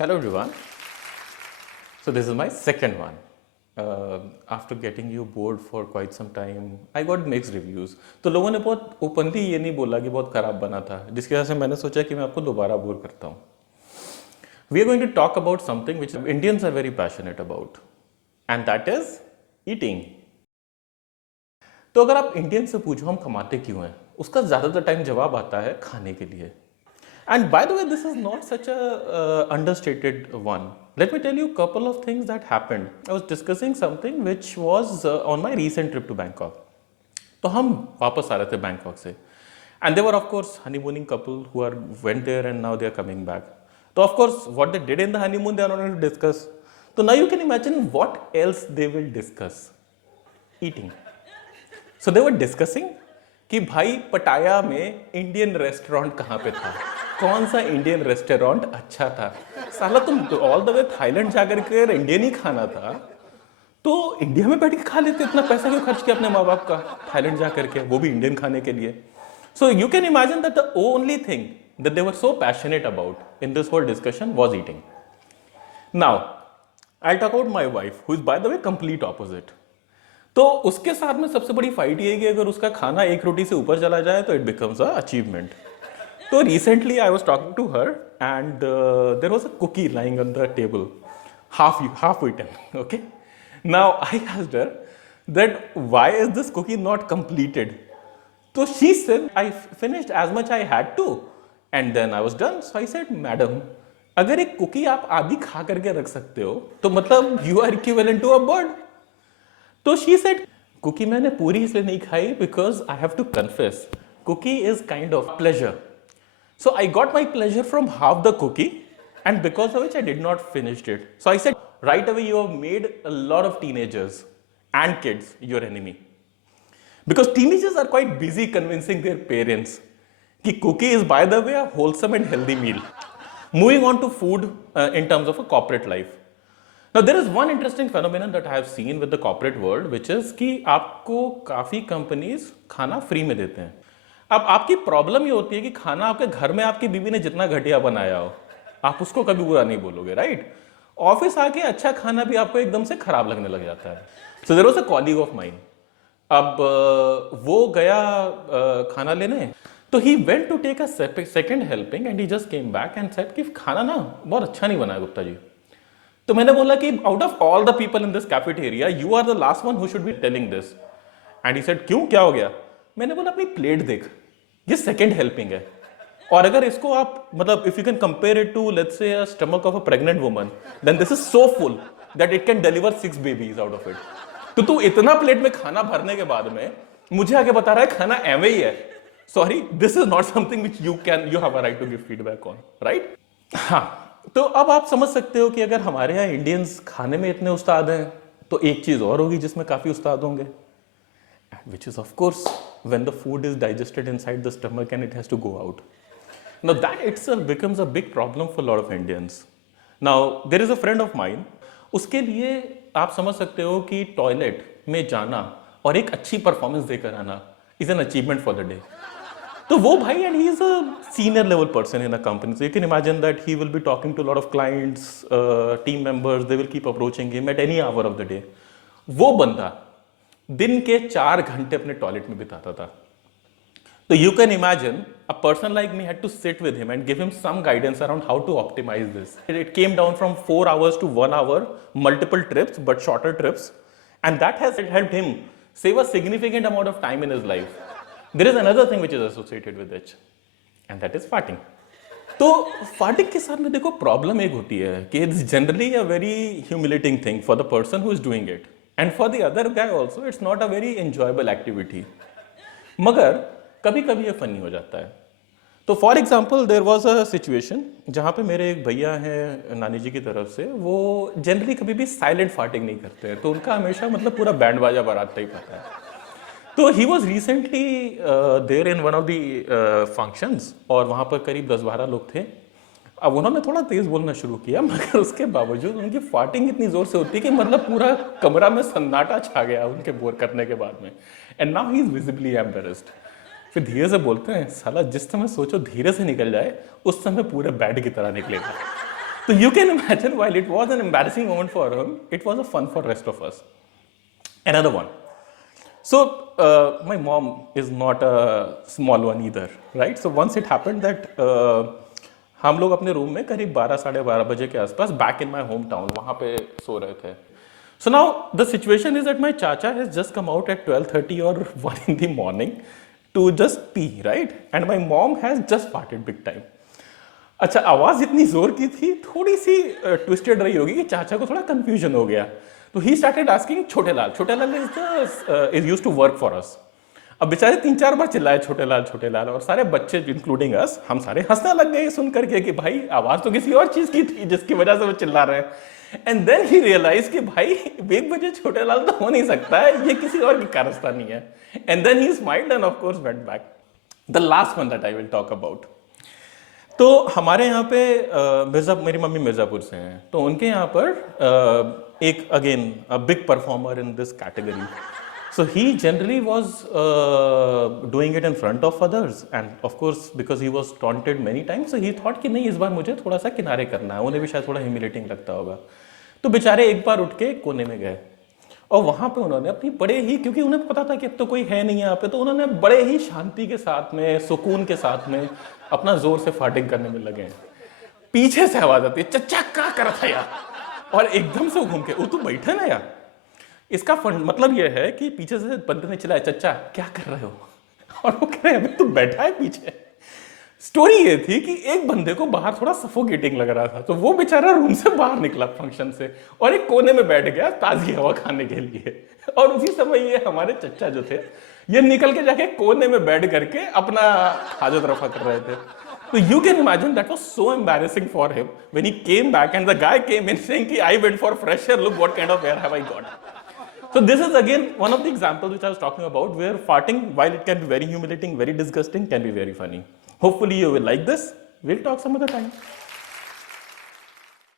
Hello everyone. So this is my second one. After getting you bored for quite some time, I got mixed reviews. तो लोगों ने बहुत openly ये नहीं बोला कि बहुत खराब बना था, जिसकी वजह से मैंने सोचा कि मैं आपको दोबारा बोर करता हूँ. We are going to talk about something which Indians are very passionate about, and that is eating. तो अगर आप इंडियन से पूछो हम कमाते क्यों हैं, उसका ज़्यादातर टाइम जवाब आता है खाने के लिए. And by the way, this is not such a understated one. Let me tell you a couple of things that happened. I was discussing something which was on my recent trip to Bangkok. तो हम वापस आ रहे थे Bangkok से and there were of course honeymooning couple who are went there and now they are coming back. तो of course what they did in the honeymoon they are not going to discuss. तो now you can imagine what else they will discuss. Eating. So they were discussing कि भाई पटाया में Indian restaurant कहाँ पे था, कौन सा इंडियन रेस्टोरेंट अच्छा था. साला तुम ऑल द वे थाईलैंड जाकर के इंडियन ही खाना था तो इंडिया में बैठ के खा लेते. इतना पैसा क्यों खर्च किया अपने माँ बाप का थाईलैंड जा करके, वो भी इंडियन खाने के लिए. So you can imagine that the only thing that they were so passionate about in this whole discussion was eating. Now I talk about my wife who is by the way complete opposite. तो उसके साथ में सबसे बड़ी fight ये है कि अगर उसका खाना एक रोटी से ऊपर चला जाए तो it becomes a achievement. So recently I was talking to her and there was a cookie lying on the table, half eaten. Okay. Now I asked her that why is this cookie not completed? So she said I finished as much I had to and then I was done. So I said, Madam, अगर एक cookie आप आधी खा करके रख सकते हो तो मतलब you are equivalent to a bird. तो she said कुकी मैंने पूरी इसलिए नहीं खाई because I have to confess cookie is kind of pleasure. So I got my pleasure from half the cookie and because of which I did not finish it. So I said, right away you have made a lot of teenagers and kids your enemy. Because teenagers are quite busy convincing their parents कि cookie is by the way a wholesome and healthy meal. Moving on to food in terms of a corporate life. Now there is one interesting phenomenon that I have seen with the corporate world which is कि आपको काफ़ी companies खाना free में देते हैं. अब आपकी problem ये होती है कि खाना आपके घर में आपकी बीवी ने जितना घटिया बनाया हो आप उसको कभी बुरा नहीं बोलोगे, राइट. ऑफिस आके अच्छा खाना भी आपको एकदम से खराब लगने लग जाता है. So there was a colleague of mine. अब वो गया खाना लेने तो he went to take a second helping and he just came back and said कि खाना ना बहुत अच्छा नहीं बना है गुप्ता जी. तो मैंने बोला कि out of all the people in this cafeteria you are the last one who should be telling this. And he said क्यों, क्या हो गया. मैंने बोला अपनी प्लेट देख, ये सेकंड हेल्पिंग है और अगर इसको आप मतलब if you can compare it to let's say stomach of a pregnant woman then this is so full that it can deliver 6 babies out of it. तो तू इतना प्लेट में खाना भरने के बाद में मुझे आके बता रहा है खाना एवे ही है. Sorry, this is not something which you have a right to give feedback on, right. हाँ, तो अब आप समझ सकते हो कि अगर हमारे यहाँ इंडियंस खाने में इतने उस्ताद हैं तो एक चीज और होगी जिसमें काफी उस्ताद होंगे, which is of course when the food is digested inside the stomach and it has to go out. Now that itself becomes a big problem for a lot of Indians. Now there is a friend of mine, उसके लिए आप समझ सकते हो कि toilet में जाना और एक अच्छी परफॉर्मेंस देकर आना is an achievement for the day. तो वो भाई and he is a senior level person in a company, so you can imagine that he will be talking to a lot of clients, team members, they will keep approaching him at any hour of the day. वो बंदा दिन के 4 घंटे अपने toilet में बिताता था. तो you can imagine a person like me had to sit with him and give him some guidance around how to optimise this. It came down from 4 hours to 1 hour, multiple trips but shorter trips, and that has helped him save a significant amount of time in his life. There is another thing which is associated with it and that is farting. तो farting के साथ में देखो problem एक होती है कि it's generally a very humiliating thing for the person who is doing it. And for the other guy also, it's not a very enjoyable activity. मगर कभी कभी ये फनी हो जाता है. तो for example there was a situation जहाँ पे मेरे एक भैया हैं नानी जी की तरफ से, वो जनरली कभी भी साइलेंट फार्टिंग नहीं करते हैं, तो उनका हमेशा मतलब पूरा बैंड बाजा बारात ही पता है. तो he was recently there in one of the functions और वहाँ पर करीब 10-12 लोग थे. अब उन्होंने थोड़ा तेज बोलना शुरू किया मगर उसके बावजूद उनकी फार्टिंग इतनी जोर से होती है कि मतलब पूरा कमरा में सन्नाटा छा गया उनके बोर करने के बाद में. And now he is visibly embarrassed. फिर धीरे से बोलते हैं साला जिस समय सोचो धीरे से निकल जाए उस समय पूरे बैड की तरह निकलेगा. So you can imagine, while it was an embarrassing moment for him, it was a fun for rest of us. Another one. So my mom is not a small one either, right? So once it happened that हम लोग अपने room में करीब 12 साढ़े 12 बजे के आसपास back in my home town वहाँ पे सो रहे थे. So now the situation is that my chacha has just come out at 12:30 or 1 in the morning to just pee, right? And my mom has just farted big time. अच्छा, आवाज़ इतनी ज़ोर की थी, थोड़ी सी ट्विस्टेड रही होगी कि चाचा को थोड़ा कंफ्यूजन हो गया. तो ही started asking Chhote Lal is used to work for us. अब बेचारे 3-4 बार चिल्लाए छोटे लाल, और सारे बच्चे इंक्लूडिंग अस, हम सारे हंसने लग गए सुन करके कि भाई आवाज़ तो किसी और चीज़ की थी जिसकी वजह से वो चिल्ला रहे हैं. एंड देन ही रियलाइज कि भाई 1 बजे छोटे लाल तो हो नहीं सकता है, ये किसी और की कारस्तानी है. And then he smiled and of course went back. The last one that I will talk about. तो हमारे यहाँ पे मेरी मम्मी मिर्ज़ापुर से हैं, तो उनके यहाँ पर एक again a big performer in this category. So he generally was doing it in front of others, and of course because he was taunted many times, so he thought कि नहीं इस बार मुझे थोड़ा सा किनारे करना है. उन्हें भी शायद थोड़ा ह्यूमिलेटिंग लगता होगा. तो बेचारे एक बार उठ के कोने में गए, और वहाँ पे उन्होंने अपनी बड़े ही, क्योंकि उन्हें पता था कि अब तो कोई है नहीं यहाँ पे, तो उन्होंने बड़े ही शांति के साथ में, सुकून के साथ में अपना जोर से फार्टिंग करने में लगे. पीछे से आवाज आती है, चचा क्या कर रहा था यार, और एकदम से घूम के, वो तू बैठे ना यार. इसका मतलब यह है कि पीछे से बंदे ने चिल्लाया, चचा क्या कर रहे हो, और वो कह रहे हैं तू बैठा है पीछे. स्टोरी ये थी कि एक बंदे को बाहर थोड़ा सफोकेटिंग लग रहा था, तो वो बेचारा रूम से बाहर निकला फंक्शन से और एक कोने में बैठ गया ताजी हवा खाने के लिए. और उसी समय ये हमारे चचा जो थे, ये निकल के जाके कोने में बैठ करके अपना हाजत रफा कर रहे थे. तो you can imagine that was so embarrassing for him when he came back and the guy came in saying कि I went for fresh air, look what kind of air have I got. So this is again one of the examples which I was talking about, where farting, while it can be very humiliating, very disgusting, can be very funny. Hopefully you will like this. We'll talk some other time.